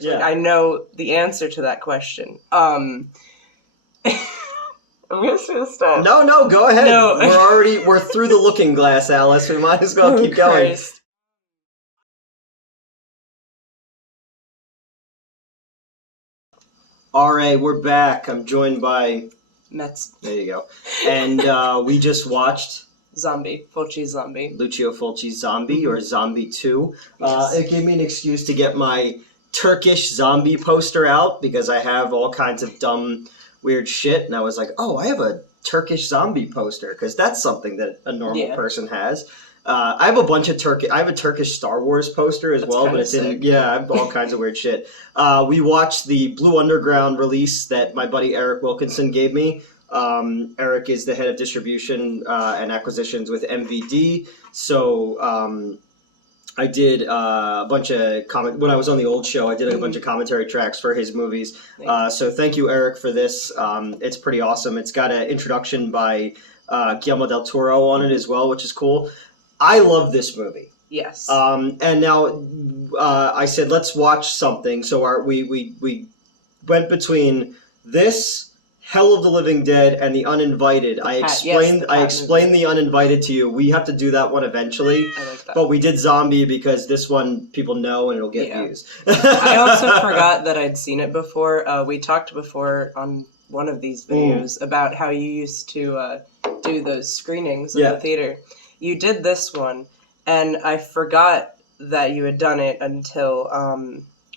script. Yeah. Like, I know the answer to that question. I'm just gonna stop. No, go ahead. No. We're through the looking glass, Alice. We might as well keep going. Christ. Alright, we're back. I'm joined by... Metz. There you go. And we just watched... Zombi. Fulci's Zombi. Lucio Fulci's Zombi, or Zombie 2. Yes. It gave me an excuse to get my Turkish zombie poster out, because I have all kinds of dumb, weird shit, and I was like, oh, I have a Turkish zombie poster, because that's something that a normal person has. I have a bunch of I have a Turkish Star Wars poster as well, but it's sick. I have all kinds of weird shit. We watched the Blue Underground release that my buddy Eric Wilkinson gave me. Eric is the head of distribution and acquisitions with MVD, so I did a bunch of when I was on the old show, I did a bunch of commentary tracks for his movies. So thank you, Eric, for this. It's pretty awesome. It's got an introduction by Guillermo del Toro on it as well, which is cool. I love this movie. Yes. And now I said, let's watch something. So we went between this, Hell of the Living Dead, and The Uninvited. I explained The Uninvited to you. We have to do that one eventually. I like that. But we did Zombie because this one people know and it'll get views. I also forgot that I'd seen it before. We talked before on one of these videos about how you used to do those screenings in the theater. You did this one, and I forgot that you had done it until...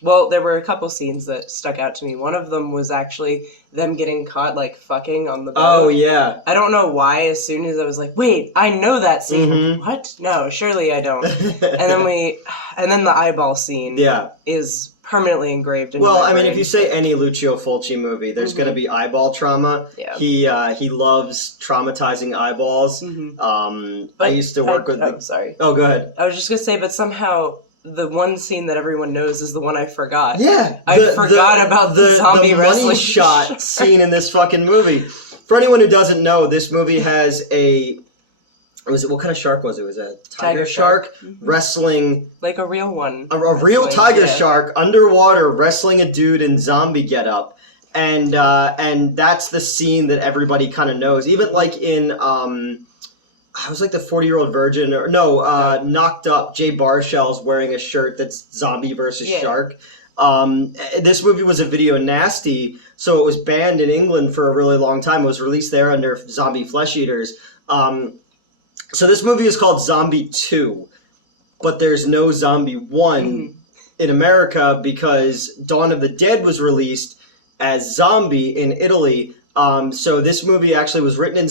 well, there were a couple scenes that stuck out to me. One of them was actually them getting caught, like, fucking on the boat. Oh, yeah. I don't know why, as soon as I was like, wait, I know that scene. What? No, surely I don't. And then the eyeball scene is permanently engraved in my brain. I mean, if you say any Lucio Fulci movie, there's going to be eyeball trauma. Yeah. He loves traumatizing eyeballs. I used to work with... Oh, sorry. Oh, go ahead. I was just going to say, but somehow... The one scene that everyone knows is the one I forgot. Yeah. I forgot about the zombie wrestling money shot scene in this fucking movie. For anyone who doesn't know, this movie has what kind of shark was it? It was a tiger shark wrestling... Like a real one. A real tiger shark underwater wrestling a dude in zombie getup. And that's the scene that everybody kind of knows. Even like in... I was like the 40-Year-Old Virgin, or no, Knocked Up. Jay Baruchel's wearing a shirt that's zombie versus shark. This movie was a video nasty, so it was banned in England for a really long time. It was released there under Zombie Flesh Eaters. So this movie is called Zombie 2, but there's no Zombie 1 in America because Dawn of the Dead was released as Zombie in Italy. So this movie actually was written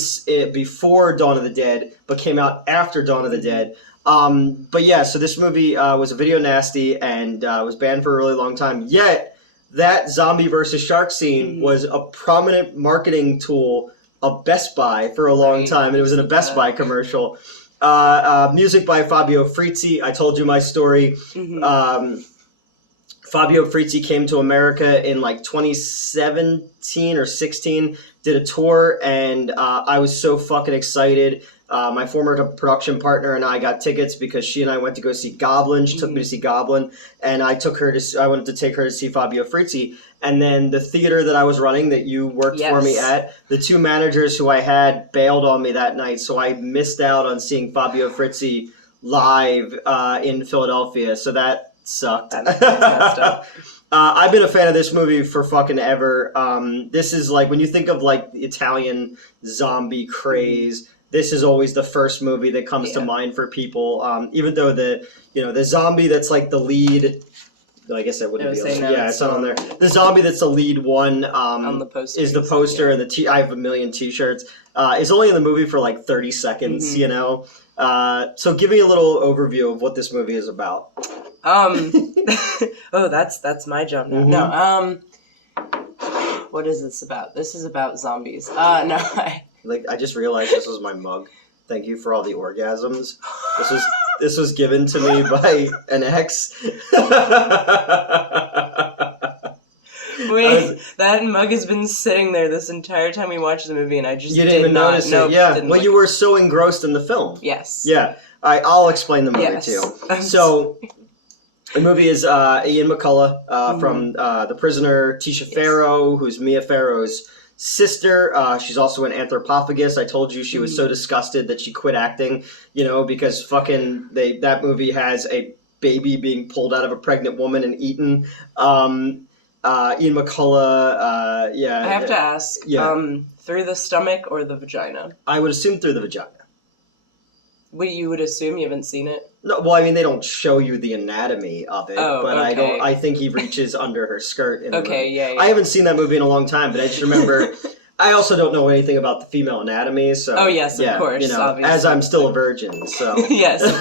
before Dawn of the Dead, but came out after Dawn of the Dead. But yeah, so this movie was a video nasty and was banned for a really long time. Yet, that zombie versus shark scene was a prominent marketing tool of Best Buy for a long time, and it was in a Best Buy commercial. Music by Fabio Frizzi. I told you my story. Fabio Frizzi came to America in like 2017 or 16, did a tour, and I was so fucking excited. My former production partner and I got tickets because she and I went to go see Goblin. She took me to see Goblin, and I wanted to take her to see Fabio Frizzi. And then the theater that I was running that you worked for me at, the two managers who I had bailed on me that night, so I missed out on seeing Fabio Frizzi live in Philadelphia. So that sucked. That's messed up. I've been a fan of this movie for fucking ever. This is like, when you think of like the Italian zombie craze, this is always the first movie that comes to mind for people. Even though the zombie that's like the lead, I guess that wouldn't be on there. Yeah, it's not on there. The zombie that's the lead one on the poster is the poster, and I have a million t-shirts. It's only in the movie for like 30 seconds, you know? So give me a little overview of what this movie is about. Oh, that's my job now. No, what is this about? This is about zombies. No, I just realized this was my mug. Thank you for all the orgasms. This was given to me by an ex. Wait, that mug has been sitting there this entire time we watched the movie, and I just didn't even notice it. Yeah, well, you were so engrossed in the film. Yes. Yeah, I'll explain the movie to you. So, The movie is Ian McCullough from The Prisoner, Tisha Farrow, who's Mia Farrow's sister. She's also in Anthropophagus. I told you she was so disgusted that she quit acting, because fucking that movie has a baby being pulled out of a pregnant woman and eaten. Ian McCullough, yeah. I have to ask, through the stomach or the vagina? I would assume through the vagina. You would assume you haven't seen it? No, well, I mean, they don't show you the anatomy of it, but okay. I think he reaches under her skirt in the movie. Yeah. I haven't seen that movie in a long time, but I just remember... I also don't know anything about the female anatomy, so... Oh, yes, of course, obviously. As I'm still a virgin, so... Yes, of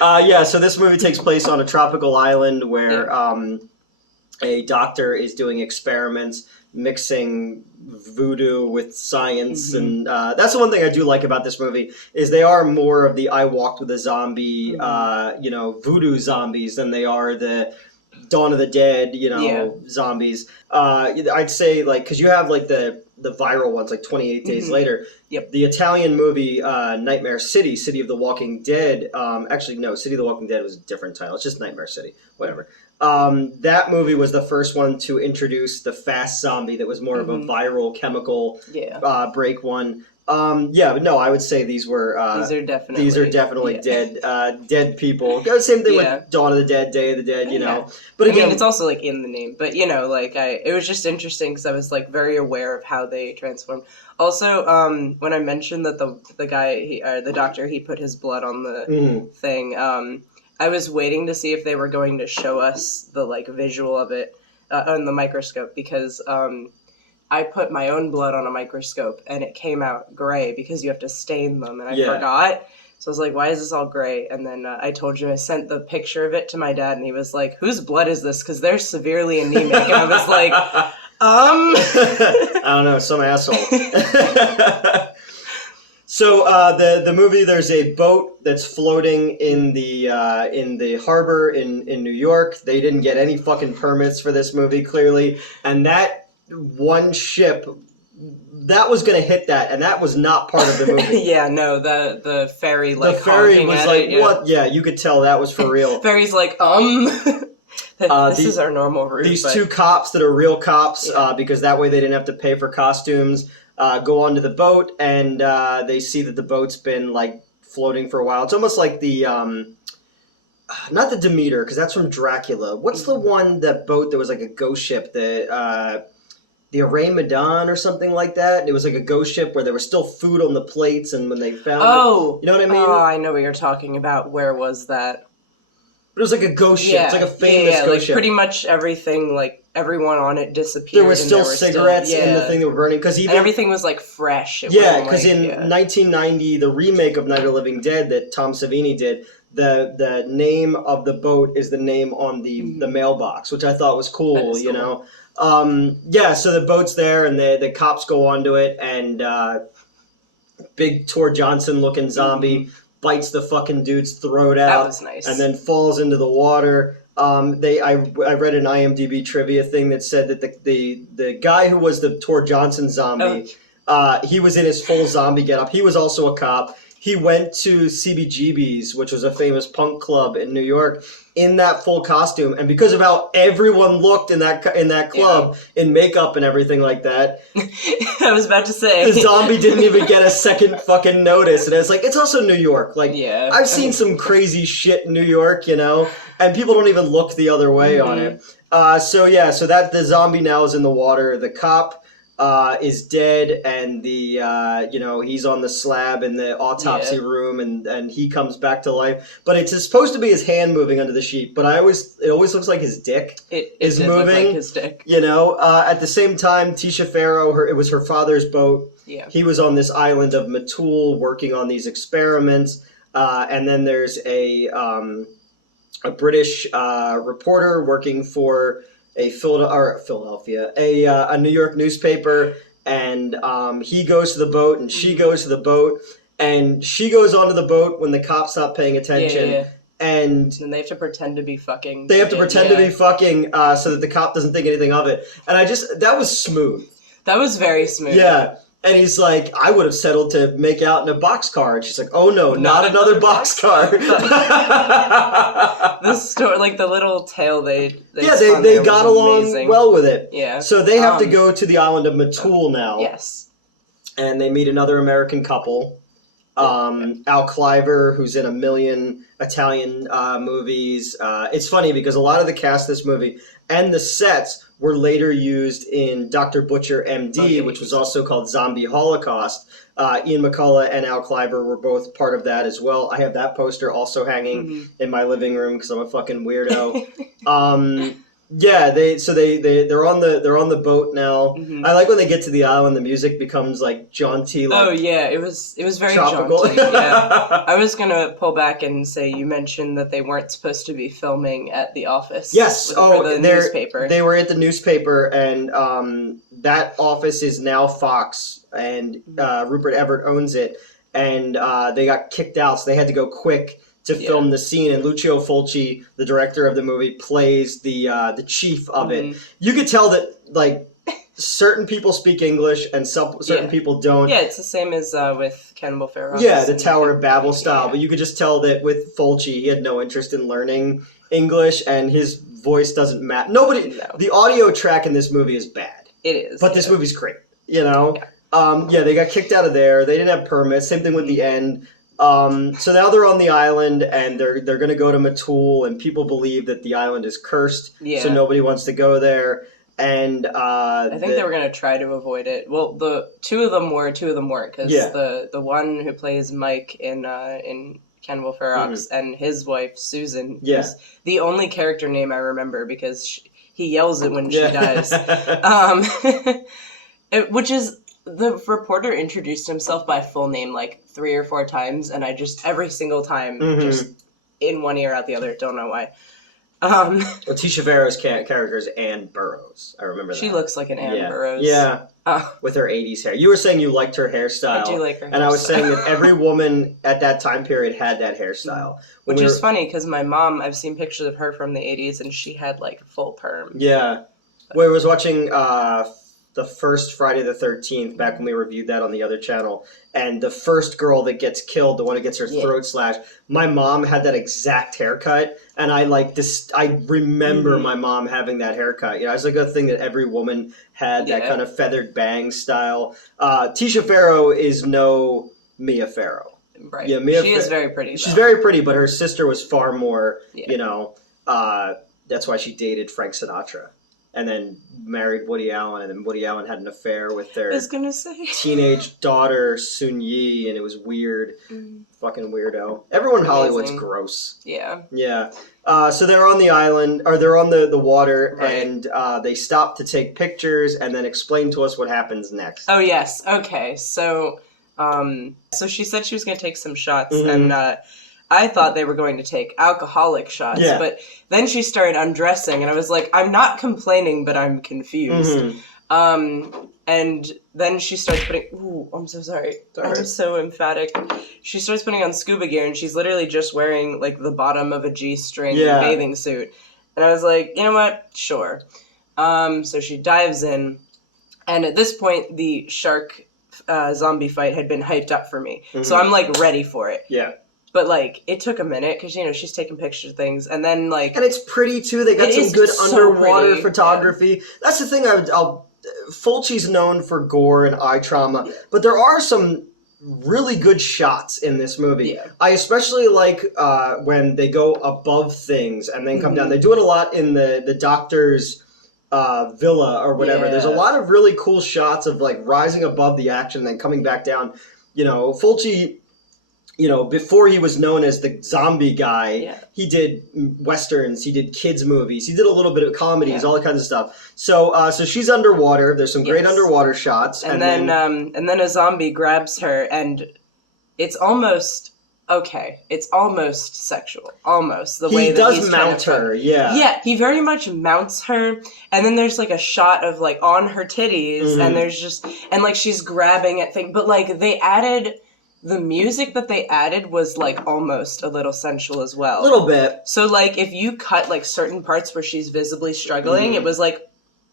course. So this movie takes place on a tropical island where a doctor is doing experiments mixing voodoo with science, and that's the one thing I do like about this movie is they are more of the I walked with a zombie, voodoo zombies than they are the Dawn of the Dead, zombies. I'd say because you have the viral ones 28 Days Later. Yep. The Italian movie Nightmare City, City of the Walking Dead. Actually, no, City of the Walking Dead was a different title. It's just Nightmare City, whatever. That movie was the first one to introduce the fast zombie that was more of a viral chemical break one. But no, I would say these were these are definitely dead people. Same thing with Dawn of the Dead, Day of the Dead, But again, it's also in the name. But it was just interesting because I was very aware of how they transformed. Also, when I mentioned that the guy, the doctor, he put his blood on the thing. I was waiting to see if they were going to show us the visual of it on the microscope because I put my own blood on a microscope and it came out gray because you have to stain them, and I forgot. So I was like, why is this all gray? And then I told you I sent the picture of it to my dad, and he was like, whose blood is this? Because they're severely anemic. And I was like, I don't know, some asshole. So the movie, there's a boat that's floating in the harbor in New York. They didn't get any fucking permits for this movie, clearly, and that one ship that was going to hit that, and that was not part of the movie. The ferry the ferry was what? Yeah, you could tell that was for real. Ferry's this is our normal route. These two cops that are real cops, because that way they didn't have to pay for costumes, go onto the boat, and they see that the boat's been floating for a while. It's almost like the not the Demeter, because that's from Dracula. What's the one, that boat that was a ghost ship, the Array Madon or something like that? It was a ghost ship where there was still food on the plates, and when they found it, you know what I mean? Oh, I know what you're talking about. Where was that? But it was a ghost ship. It's a famous ghost ship. Pretty much everything, everyone on it disappeared. There were still cigarettes in the thing that were burning. And everything was fresh. Because in 1990, the remake of Night of the Living Dead that Tom Savini did, the name of the boat is the name on the mailbox, which I thought was cool, you know. So the boat's there, and the cops go onto it, and big Tor Johnson looking zombie bites the fucking dude's throat out. That was nice. And then falls into the water. I read an IMDb trivia thing that said that the guy who was the Tor Johnson zombie, he was in his full zombie getup. He was also a cop. He went to CBGB's, which was a famous punk club in New York, in that full costume, and because of how everyone looked in that club in makeup and everything like that, I was about to say the zombie didn't even get a second fucking notice. And it's also New York. I've seen some crazy shit in New York, and people don't even look the other way on it. So that the zombie now is in the water. The cop is dead, and he's on the slab in the autopsy room, and he comes back to life. But it's supposed to be his hand moving under the sheet, but it always looks like his dick is moving. Look like his dick. At the same time, Tisha Farrow, it was her father's boat. Yeah. He was on this island of Matul working on these experiments, and then there's a British reporter working for a Philadelphia, a New York newspaper, and he goes to the boat, and she goes to the boat, and she goes onto the boat when the cops stop paying attention, and they have to pretend to be fucking. They have to pretend to be fucking so that the cop doesn't think anything of it, and that was smooth. That was very smooth. Yeah. And he's like, I would have settled to make out in a boxcar. And she's like, oh no, not another boxcar. The story, like the little tale they got along well with it. Yeah. So they have to go to the island of Metz now. Yes. And they meet another American couple. Al Cliver, who's in a million Italian movies. It's funny because a lot of the cast of this movie and the sets were later used in Dr. Butcher, MD, which was also called Zombie Holocaust. Ian McCullough and Al Cliver were both part of that as well. I have that poster also hanging in my living room because I'm a fucking weirdo. They're on the boat now. I like when they get to the island, the music becomes like jaunty. Like, it was very tropical. jaunty. Yeah, I was gonna pull back and say you mentioned that they weren't supposed to be filming at the office. Yes, for the newspaper. They were at the newspaper, and that office is now Fox, and Rupert Everett owns it, and they got kicked out, so they had to go quick to film the scene, and Lucio Fulci, the director of the movie, plays the chief of it. You could tell that like certain people speak English and certain people don't. Yeah, it's the same as with Cannibal Ferox. Yeah, the Tower of Babel style. But you could just tell that with Fulci, he had no interest in learning English, and his voice doesn't matter. The audio track in this movie is bad. It is, but this movie's great. You know. Yeah. They got kicked out of there. They didn't have permits. Same thing with the end. So now they're on the island, and they're going to go to Metz, and people believe that the island is cursed, so nobody wants to go there. And I think they were going to try to avoid it. Well, the two of them weren't, because the one who plays Mike in Cannibal Ferox and his wife Susan is the only character name I remember because he yells it when she dies, which is. The reporter introduced himself by full name like 3 or 4 times, and I just every single time just in one ear out the other. Don't know why. Tisha Vero's character is Anne Burroughs. I remember that. She looks like an Anne Burroughs. Yeah, with her 80s hair. You were saying you liked her hairstyle. I do like her hairstyle. And I was saying that every woman at that time period had that hairstyle. Which is funny because my mom, I've seen pictures of her from the 80s, and she had like full perm. Yeah. I was watching the first Friday the 13th, back when we reviewed that on the other channel, and the first girl that gets killed, the one who gets her throat slashed, my mom had that exact haircut, and I remember my mom having that haircut. You know, it's like a thing that every woman had, that kind of feathered bang style. Tisha Farrow is no Mia Farrow. Right. Yeah, she is very pretty. She's very pretty, but her sister was far more, that's why she dated Frank Sinatra. And then married Woody Allen, and then Woody Allen had an affair with their teenage daughter, Sun Yi, and it was weird. Fucking weirdo. Everyone in Hollywood's gross. Yeah. Yeah. So they're on the island, or they're on the water, and they stop to take pictures, and then explain to us what happens next. Oh, yes. Okay. So she said she was going to take some shots, and I thought they were going to take alcoholic shots, but then she started undressing, and I was like, I'm not complaining, but I'm confused. And then she starts putting... Ooh, I'm so sorry. I'm so emphatic. She starts putting on scuba gear, and she's literally just wearing, like, the bottom of a G-string bathing suit. And I was like, you know what? Sure. So she dives in, and at this point, the shark zombie fight had been hyped up for me. So I'm, like, ready for it. Yeah. But, like, it took a minute, because, she's taking pictures of things, and then, like... And it's pretty, too. They got some good underwater photography. Yeah. That's the thing Fulci's known for gore and eye trauma, but there are some really good shots in this movie. Yeah. I especially like when they go above things and then come down. They do it a lot in the doctor's villa or whatever. Yeah. There's a lot of really cool shots of, like, rising above the action and then coming back down. Fulci... before he was known as the zombie guy, he did westerns, he did kids movies, he did a little bit of comedies, all that kinds of stuff. So she's underwater. There's some great underwater shots, and then a zombie grabs her, and it's almost It's almost sexual, almost the way that he's mount her. Yeah, he very much mounts her, and then there's like a shot of like on her titties, and there's just like she's grabbing at things, but like the music that they added was, like, almost a little sensual as well. A little bit. So, like, if you cut, like, certain parts where she's visibly struggling, it was, like,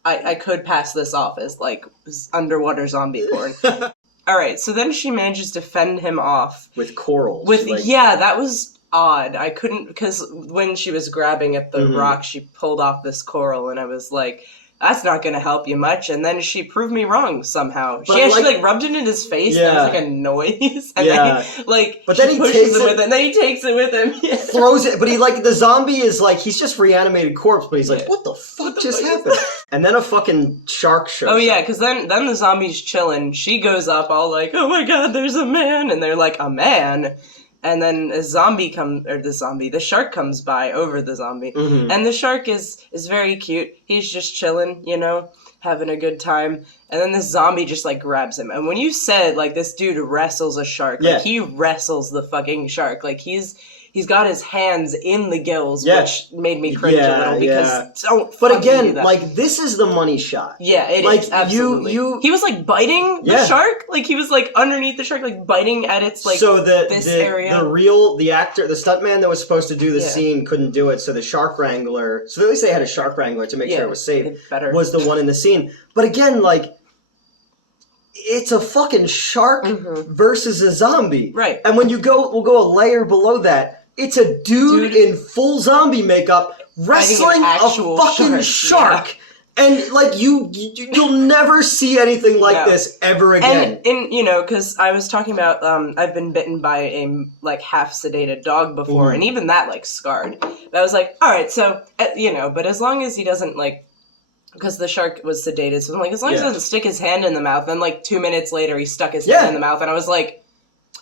I could pass this off as, like, underwater zombie porn. all right, so then she manages to fend him off. With corals. Yeah, that was odd. I couldn't, because when she was grabbing at the rock, she pulled off this coral, and I was like, that's not going to help you much. And then she proved me wrong somehow. She actually rubbed it in his face. And there was like a noise. And then but then he takes it with it. And then he takes it with him. Yeah. Throws it. But he the zombie is like, he's just reanimated corpse. But he's like, what the fuck just happened? And then a fucking shark shows up. Oh yeah, because then the zombie's chilling. She goes up all like, oh my god, there's a man. And they're like, a man? And then the shark comes by over the zombie. And the shark is very cute. He's just chilling, having a good time. And then this zombie just, grabs him. And when you said, this dude wrestles a shark, he wrestles the fucking shark. He's got his hands in the gills, which made me cringe a little because don't. But again, this is the money shot. Yeah, it is absolutely. He was biting the shark, he was underneath the shark, biting at its so this area. The actor, the stuntman that was supposed to do the scene couldn't do it. So the shark wrangler. So at least they had a shark wrangler to make sure it was safe. Was the one in the scene. But again, it's a fucking shark versus a zombie. Right. And when we'll go a layer below that. It's a dude in full zombie makeup wrestling a fucking shark. Yeah. And, you'll never see anything like this ever again. And because I was talking about, I've been bitten by a, half-sedated dog before, and even that, scarred. But I was like, alright, so, but as long as he doesn't, because the shark was sedated, so I'm like, as long as he doesn't stick his hand in the mouth, then, 2 minutes later, he stuck his hand in the mouth, and I was like...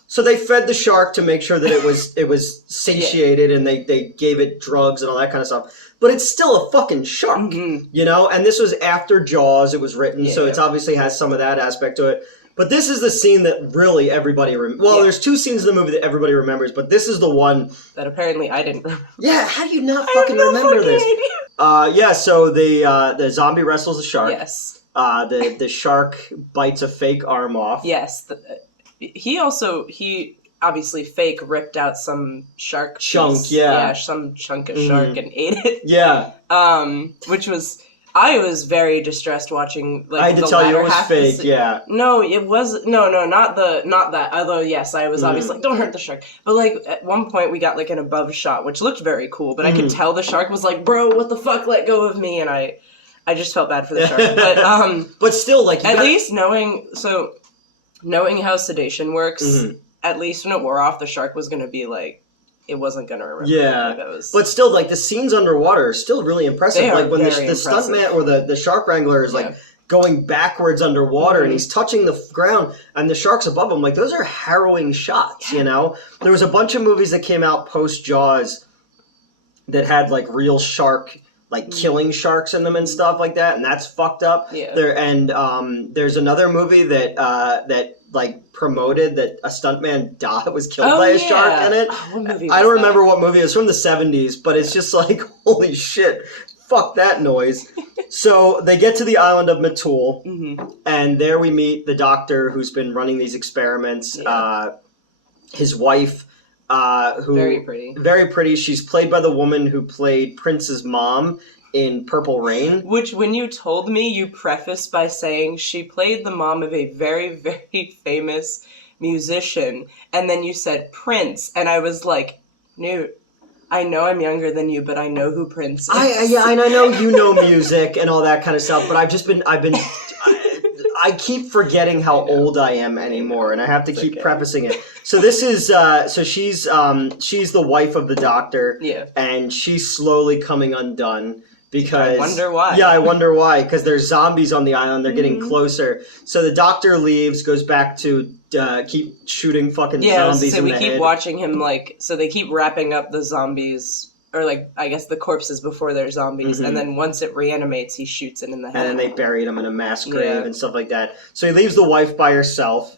So they fed the shark to make sure that it was satiated, and they gave it drugs and all that kind of stuff. But it's still a fucking shark, And this was after Jaws. It was written, so it obviously has some of that aspect to it. But this is the scene that really everybody there's two scenes in the movie that everybody remembers, but this is the one that apparently I didn't remember. Yeah, how do you not fucking remember this? So the zombie wrestles a shark. Yes. The shark bites a fake arm off. Yes. He obviously fake ripped out some shark chunk, piece. Yeah, some chunk of shark and ate it. Yeah. Which was, I was very distressed watching, I had to tell you it was fake, yeah. No, it was, no, not that. Although, yes, I was obviously don't hurt the shark. But, at one point we got, an above shot, which looked very cool, but I could tell the shark was like, bro, what the fuck, let go of me, and I just felt bad for the shark. But, but still, least knowing how sedation works, at least when it wore off, the shark was going to be it wasn't going to remember. Yeah. But still, the scenes underwater are still really impressive. When the stuntman or the shark wrangler is going backwards underwater and he's touching the ground and the shark's above him, those are harrowing shots, There was a bunch of movies that came out post Jaws that had real shark killing sharks in them and stuff like that, and that's fucked up. Yeah. There's another movie that promoted that a stuntman was killed by a shark in it. What movie was I don't remember what movie. It was from the 70s, but it's just holy shit. Fuck that noise. So they get to the island of Matul, and there we meet the doctor who's been running these experiments. Yeah. His wife, who very pretty. She's played by the woman who played Prince's mom in Purple Rain. Which, when you told me, you prefaced by saying she played the mom of a very, very famous musician, and then you said Prince, and I was like, Newt, I know I'm younger than you, but I know who Prince is. And I know you know music and all that kind of stuff, but I keep forgetting how old I am anymore, and I have to keep prefacing it. So this is, she's the wife of the doctor, and she's slowly coming undone because... I wonder why. Yeah, I wonder why, because there's zombies on the island, they're getting closer. So the doctor leaves, goes back to keep shooting fucking zombies in the head. We keep watching him, so they keep wrapping up the zombies... Or, I guess the corpses before they're zombies. And then once it reanimates, he shoots it in the head. And then they buried him in a mass grave and stuff like that. So he leaves the wife by herself.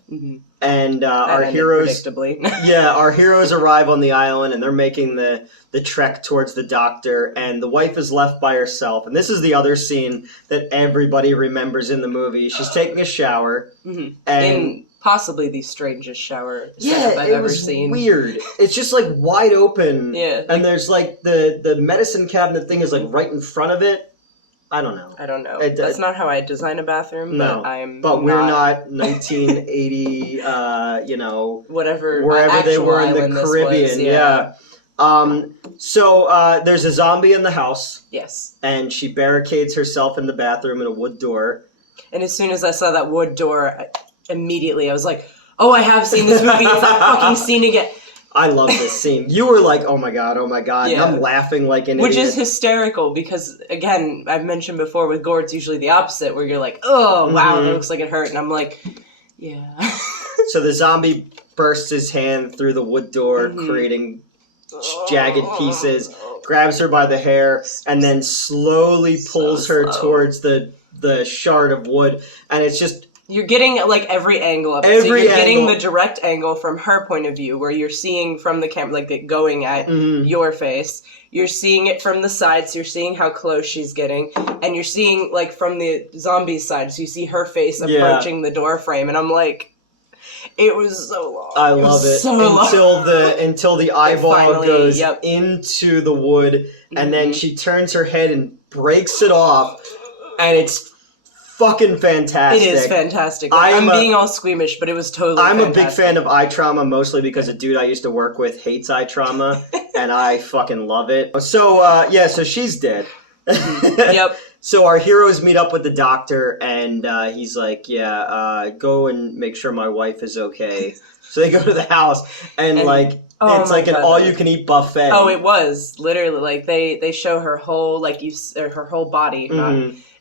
And our heroes... Predictably. Our heroes arrive on the island, and they're making the trek towards the doctor. And the wife is left by herself. And this is the other scene that everybody remembers in the movie. She's taking a shower. And... possibly the strangest shower setup I've ever seen. Weird. It's just wide open. Yeah. And there's the medicine cabinet thing is right in front of it. I don't know. I don't know. That's not how I design a bathroom, no, but we're not 1980, whatever, wherever they were in the Caribbean. Yeah. So there's a zombie in the house. Yes. And she barricades herself in the bathroom in a wood door. And as soon as I saw that wood door, immediately I was like, oh, I have seen this movie. It's that fucking scene again. I love this scene. You were like, oh my god. Yeah. And I'm laughing like an Which idiot. is hysterical because, again, I've mentioned before with gore, it's usually the opposite, where you're like, oh, wow, that looks like it hurt. And I'm like, yeah. So the zombie bursts his hand through the wood door, creating jagged pieces, grabs her by the hair, and then slowly pulls her towards the shard of wood. And it's just... You're getting, like, every angle of it. So you're getting the direct angle from her point of view, where you're seeing from the camera, like, it going at your face. You're seeing it from the side, so you're seeing how close she's getting. And you're seeing, like, from the zombie side, so you see her face approaching the door frame. And I'm like, it was so long. I love it. So until the eyeball goes into the wood, and then she turns her head and breaks it off, and it's fucking fantastic. It is fantastic. Like, I'm being all squeamish, but it was totally fantastic. I'm a big fan of eye trauma, mostly because a dude I used to work with hates eye trauma, and I fucking love it. So, so she's dead. Yep. So our heroes meet up with the doctor, and he's like, go and make sure my wife is okay. So they go to the house, and it's like an all-you-can-eat buffet. Oh, it was. Literally, like, they show her whole, like, her whole body,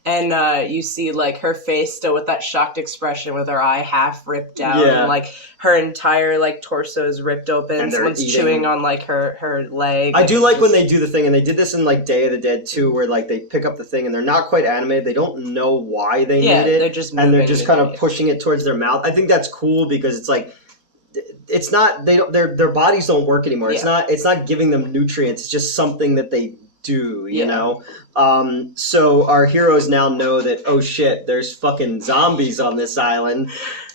and you see, like, her face still with that shocked expression with her eye half ripped out, and, like, her entire, like, torso is ripped open, and someone's chewing on, like, her leg. I do like when they do the thing, and they did this in, like, Day of the Dead 2, where, like, they pick up the thing, and they're not quite animated, they don't know why they need it, they're just and they're just kind of pushing it towards their mouth. I think that's cool, because it's, like, it's not, their bodies don't work anymore. Yeah. It's not giving them nutrients, it's just something that they do, you know? So our heroes now know that, oh shit, there's fucking zombies on this island.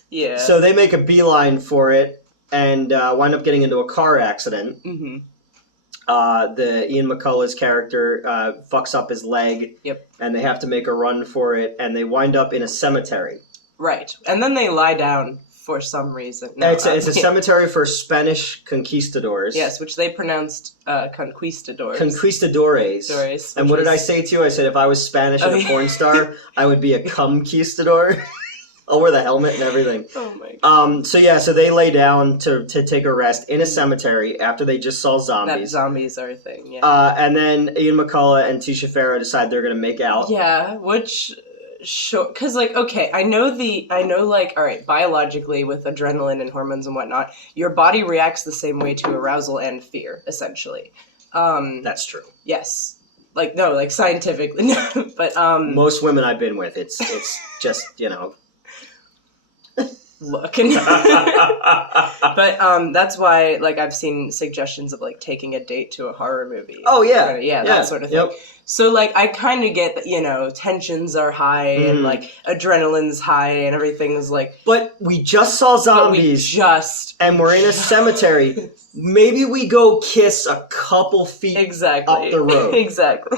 Yeah. So they make a beeline for it and wind up getting into a car accident. The Ian McCullough's character fucks up his leg. Yep. And they have to make a run for it, and they wind up in a cemetery. Right. And then they lie down for some reason. No, it's a cemetery for Spanish conquistadors. Yes, which they pronounced conquistadors. Conquistadores. And what did I say to you? I said if I was Spanish and a porn star, I would be a conquistador. I'll wear the helmet and everything. Oh my god. So they lay down to take a rest in a cemetery after they just saw zombies. That zombies are a thing, yeah. And then Ian McCullough and Tisha Farrow decide they're going to make out. Yeah, which... Sure, because, like, okay, I know, like, all right, biologically with adrenaline and hormones and whatnot, your body reacts the same way to arousal and fear, essentially. That's true. Yes. Like, no, like, scientifically, but, most women I've been with, it's just, you know... Look. But, that's why, like, I've seen suggestions of, like, taking a date to a horror movie. Oh, yeah. Yeah, that sort of thing. Yep. So, like, I kind of get that, you know, tensions are high and, like, adrenaline's high and everything's, like... But we just saw zombies. And we're in a cemetery. Maybe we go kiss a couple feet up the road. Exactly.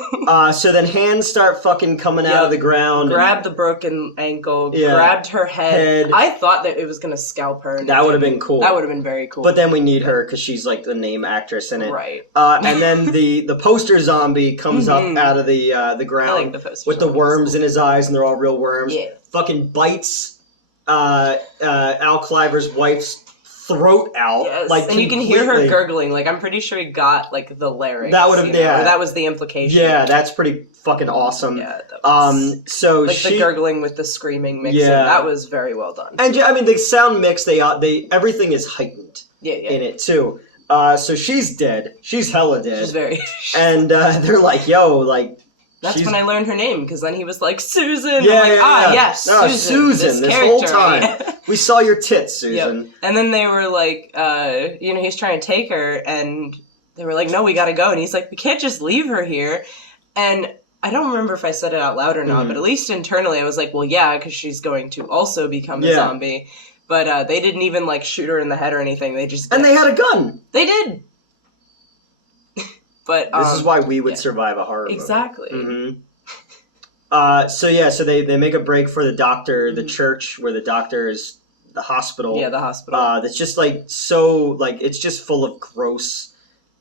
So then hands start fucking coming out of the ground. Grabbed the broken ankle, grabbed her head. I thought that it was going to scalp her. That would have been cool. That would have been very cool. But then we need her because she's, like, the name actress in it. Right. And then the poster zombie comes up out of the ground with the worms in his eyes, and they're all real worms. Yeah. Fucking bites Al Cliver's wife's throat out. Yes. Like, and you can hear her gurgling. Like, I'm pretty sure he got, like, the larynx. That would have, that was the implication. Yeah, that's pretty fucking awesome. Yeah, that was, so like, the gurgling with the screaming mixing. Yeah. That was very well done. And, I mean, the sound mix, everything is heightened in it, too. So she's dead. She's hella dead. She's very... And they're like, yo, like... That's when I learned her name, because then he was like, Susan! Yeah, I'm like, yes, no, Susan, this whole time. We saw your tits, Susan. Yep. And then they were like, he's trying to take her, and they were like, no, we gotta go. And he's like, we can't just leave her here. And I don't remember if I said it out loud or not, but at least internally I was like, well, yeah, because she's going to also become a zombie. But they didn't even, like, shoot her in the head or anything. They just... And they had a gun! They did! But, this is why we would survive a horror movie. Exactly. So they make a break for the doctor, the church where the doctor is, the hospital. Yeah, the hospital. That's just like so like it's just full of gross,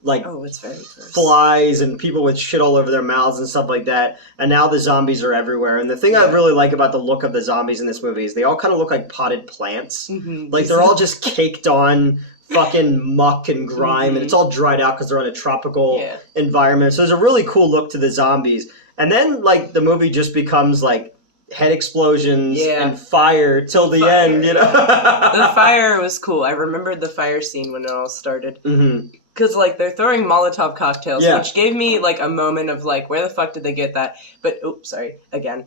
like it's very gross. Flies and people with shit all over their mouths and stuff like that. And now the zombies are everywhere. And the thing I really like about the look of the zombies in this movie is they all kind of look like potted plants. Mm-hmm. Like they're all just caked on fucking muck and grime, and it's all dried out because they're in a tropical environment. So there's a really cool look to the zombies. And then like the movie just becomes like head explosions and fire till the end, you know? The fire was cool. I remembered the fire scene when it all started. Because, like, they're throwing Molotov cocktails, which gave me, like, a moment of, like, where the fuck did they get that? But, again.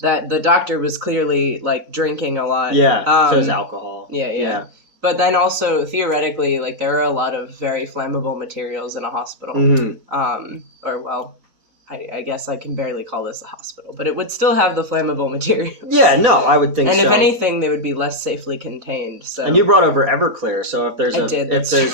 That the doctor was clearly, like, drinking a lot. Yeah, so it was alcohol. Yeah. But then also, theoretically, like, there are a lot of very flammable materials in a hospital. I guess I can barely call this a hospital, but it would still have the flammable materials. Yeah, no, I would think so. And if anything, they would be less safely contained. So. And you brought over Everclear, so if there's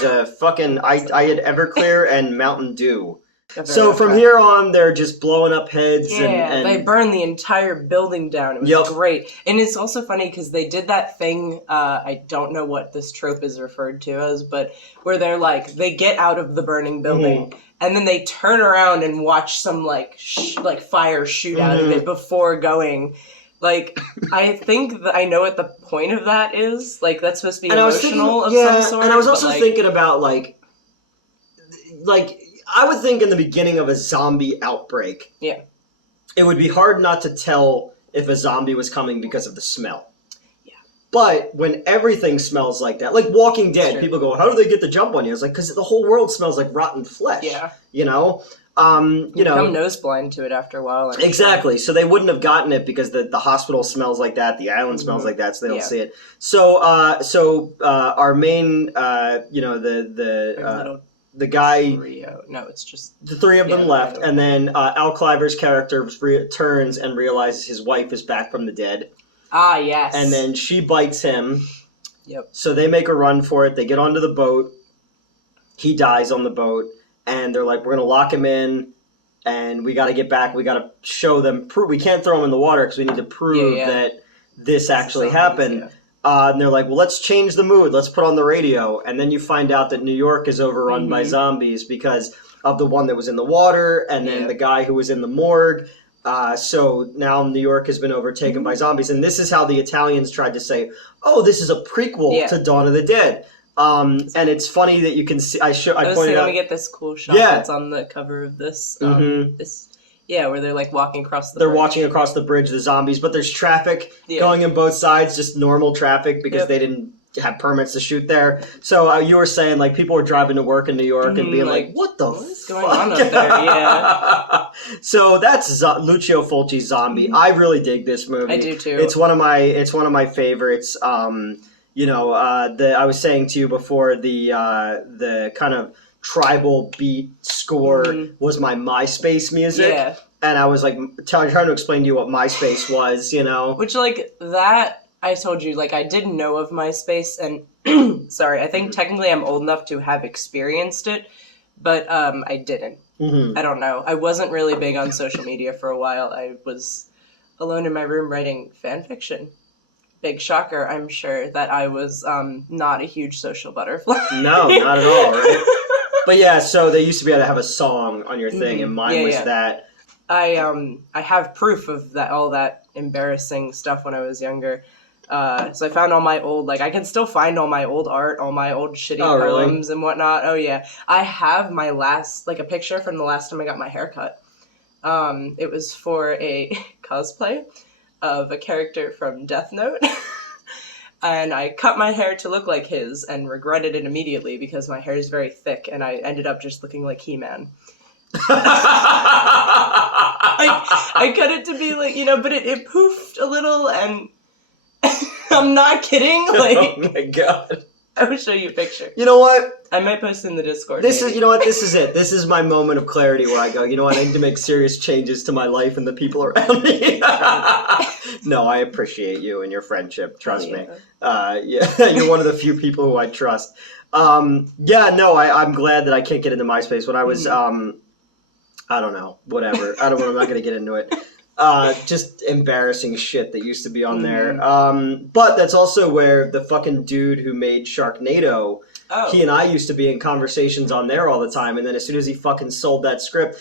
a fucking, I had Everclear and Mountain Dew. So from here on, they're just blowing up heads. And they burned the entire building down. It was great. And it's also funny because they did that thing, I don't know what this trope is referred to as, but where they're like, they get out of the burning building, and then they turn around and watch some like fire shoot out of it before going. Like, I think that I know what the point of that is. Like, that's supposed to be emotional of some sort. And I was also thinking about like I would think in the beginning of a zombie outbreak, it would be hard not to tell if a zombie was coming because of the smell. Yeah. But when everything smells like that, like Walking Dead, people go, how do they get the jump on you? It's like, because the whole world smells like rotten flesh. Yeah. You know? You become nose blind to it after a while. Exactly. So they wouldn't have gotten it because the hospital smells like that, the island smells like that, so they don't see it. So our main, the guy... No, it's just... The three of them left, and then Al Cliver's character returns and realizes his wife is back from the dead. Ah, yes. And then she bites him. Yep. So they make a run for it. They get onto the boat. He dies on the boat. And they're like, we're going to lock him in, and we got to get back. We got to show them... we can't throw him in the water because we need to prove that this actually happened. And they're like, well, let's change the mood. Let's put on the radio. And then you find out that New York is overrun by zombies because of the one that was in the water and then the guy who was in the morgue. So now New York has been overtaken by zombies. And this is how the Italians tried to say, oh, this is a prequel to Dawn of the Dead. And it's funny that you can see... I pointed out... Let me get this cool shot that's on the cover of this. Where they're like walking across the bridge. They're watching across the bridge, the zombies, but there's traffic going in both sides, just normal traffic because they didn't have permits to shoot there. So you were saying like people were driving to work in New York and being like, what the fuck is going on up there? Yeah. So that's Lucio Fulci's Zombie. I really dig this movie. I do too. It's one of my favorites. I was saying to you before the kind of tribal beat score was my MySpace music. Yeah. And I was like trying to explain to you what MySpace was, you know. Which like that I told you, like I didn't know of MySpace and sorry, I think technically I'm old enough to have experienced it, but I didn't. I don't know. I wasn't really big on social media for a while. I was alone in my room writing fan fiction. Big shocker, I'm sure, that I was not a huge social butterfly. No, not at all, right? But yeah, so they used to be able to have a song on your thing, and mine was that. I have proof of that, all that embarrassing stuff when I was younger. So I found all my old, like, I can still find all my old art, all my old shitty poems and whatnot. Oh yeah, I have my last, like, a picture from the last time I got my hair cut. It was for a cosplay of a character from Death Note. And I cut my hair to look like his and regretted it immediately because my hair is very thick and I ended up just looking like He-Man. I cut it to be like, but it poofed a little and I'm not kidding. Like, oh my God. I will show you a picture. You know what? I might post it in the Discord. This is it. This is my moment of clarity where I go, you know what? I need to make serious changes to my life and the people around me. No, I appreciate you and your friendship. Trust me. You're one of the few people who I trust. I'm glad that I can't get into MySpace. When I was, I don't know. Whatever. I'm not going to get into it. Just embarrassing shit that used to be on there. But that's also where the fucking dude who made Sharknado, he and I used to be in conversations on there all the time. And then as soon as he fucking sold that script,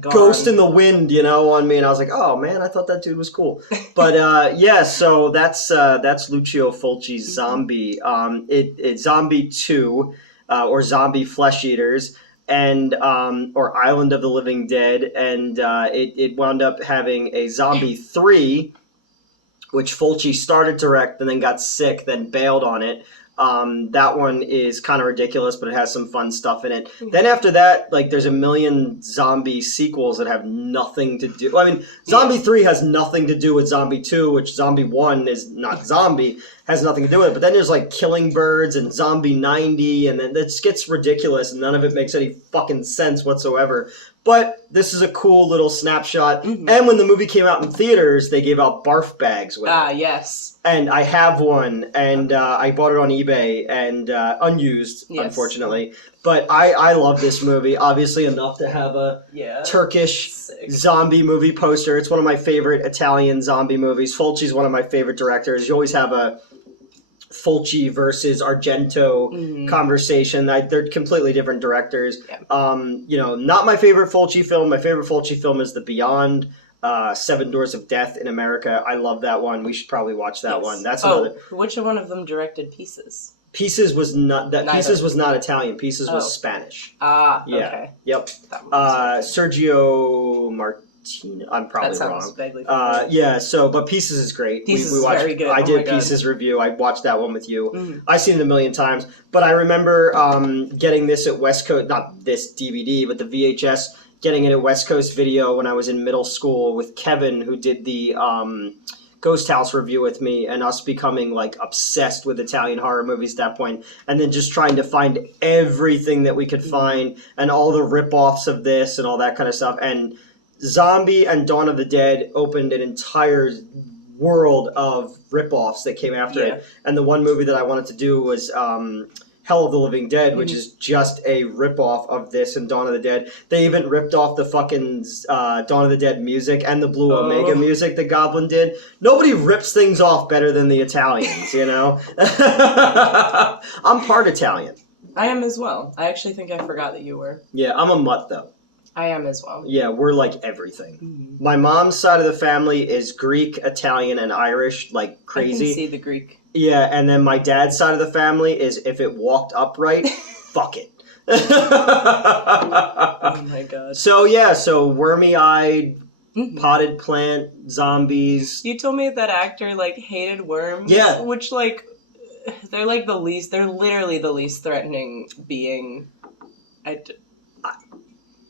Ghost in the Wind, on me. And I was like, oh man, I thought that dude was cool. But yeah, so that's Lucio Fulci's Zombie. It's Zombie 2, or Zombie Flesh Eaters. And or Island of the Living Dead, and it wound up having a Zombie 3, which Fulci started to direct and then got sick, then bailed on it. That one is kind of ridiculous, but it has some fun stuff in it. Then after that, there's a million zombie sequels that have nothing to do... I mean, Zombie 3 has nothing to do with Zombie 2, which Zombie 1 is not zombie, has nothing to do with it. But then there's, Killing Birds and Zombie 90, and then it just gets ridiculous, and none of it makes any fucking sense whatsoever. But this is a cool little snapshot. And when the movie came out in theaters, they gave out barf bags with it. Ah, yes. And I have one, and I bought it on eBay, and unused, unfortunately. But I love this movie, obviously enough to have a Turkish zombie movie poster. It's one of my favorite Italian zombie movies. Fulci's one of my favorite directors. You always have a Fulci versus Argento conversation. They're completely different directors. Not my favorite Fulci film. My favorite Fulci film is The Beyond, Seven Doors of Death in America. I love that one. We should probably watch that one. That's another. Which one of them directed Pieces? Pieces was not that. Neither. Pieces was not Italian. Pieces was Spanish. Ah, okay. Yep. Sergio Martino. I'm probably wrong. But Pieces is great. Pieces we watched, is very good. I did Pieces review. I watched that one with you. I've seen it a million times. But I remember getting this at West Coast, not this DVD, but the VHS, getting it at West Coast Video when I was in middle school with Kevin, who did the Ghost House review with me, and us becoming obsessed with Italian horror movies at that point, and then just trying to find everything that we could find, and all the rip-offs of this and all that kind of stuff. And Zombie and Dawn of the Dead opened an entire world of rip-offs that came after it. And the one movie that I wanted to do was Hell of the Living Dead, which is just a rip-off of this and Dawn of the Dead. They even ripped off the fucking Dawn of the Dead music and the Blue Omega music that Goblin did. Nobody rips things off better than the Italians, I'm part Italian. I am as well. I actually think I forgot that you were. Yeah, I'm a mutt, though. I am as well. Yeah, we're everything. My mom's side of the family is Greek, Italian, and Irish, crazy. I can see the Greek. Yeah, and then my dad's side of the family is if it walked upright, fuck it. Oh my god. So wormy-eyed, potted plant, zombies. You told me that actor, hated worms. Yeah. Which, they're literally the least threatening being.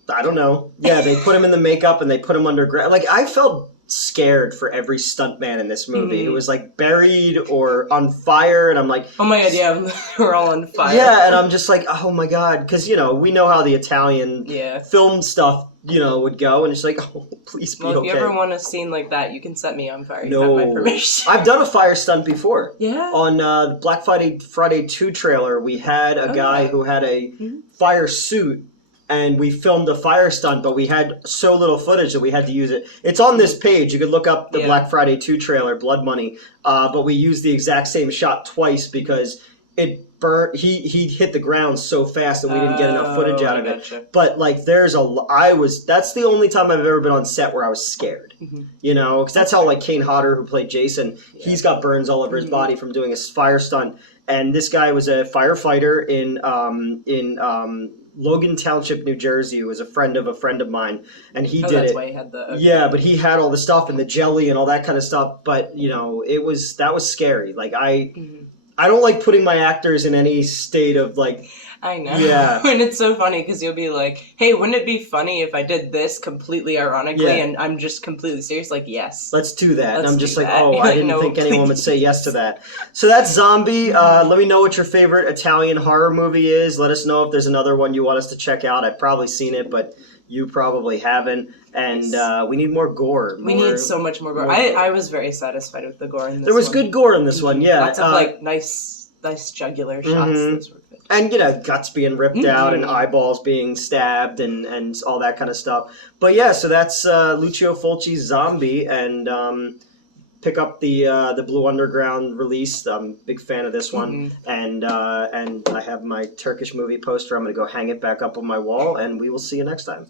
I don't know. Yeah, they put him in the makeup and they put him underground. I felt scared for every stuntman in this movie. It was buried or on fire, and I'm like, oh my god, yeah, we're all on fire. Yeah, and I'm just like, oh my god, because we know how the Italian film stuff would go, and it's oh, please be okay. If you ever want a scene like that, you can set me on fire. You have my permission. I've done a fire stunt before. Yeah. On the Black Friday 2 trailer, we had a guy who had a fire suit. And we filmed a fire stunt, but we had so little footage that we had to use it. It's on this page. You could look up the Black Friday 2 trailer, Blood Money. But we used the exact same shot twice because it burnt. He hit the ground so fast that we didn't get enough footage out of it. But that's the only time I've ever been on set where I was scared. Because that's how Kane Hodder, who played Jason, he's got burns all over his body from doing a fire stunt. And this guy was a firefighter in Logan Township, New Jersey, who was a friend of mine, and he did that's it. Why he had the Yeah, but he had all the stuff and the jelly and all that kind of stuff. But that was scary. I don't like putting my actors in any state of I know. Yeah. And it's so funny because you'll be like, hey, wouldn't it be funny if I did this completely ironically and I'm just completely serious? Yes. Let's do that. And I'm just that. I didn't think anyone would say yes to that. So that's Zombie. Let me know what your favorite Italian horror movie is. Let us know if there's another one you want us to check out. I've probably seen it, but you probably haven't. And we need more gore. We need so much more gore. I was very satisfied with the gore in this one. There was good gore in this one, yeah. Lots of nice nice jugular shots. Those were good. And, guts being ripped out and eyeballs being stabbed and all that kind of stuff. But yeah, so that's Lucio Fulci's Zombie, and pick up the Blue Underground release. I'm a big fan of this one. And I have my Turkish movie poster. I'm going to go hang it back up on my wall, and we will see you next time.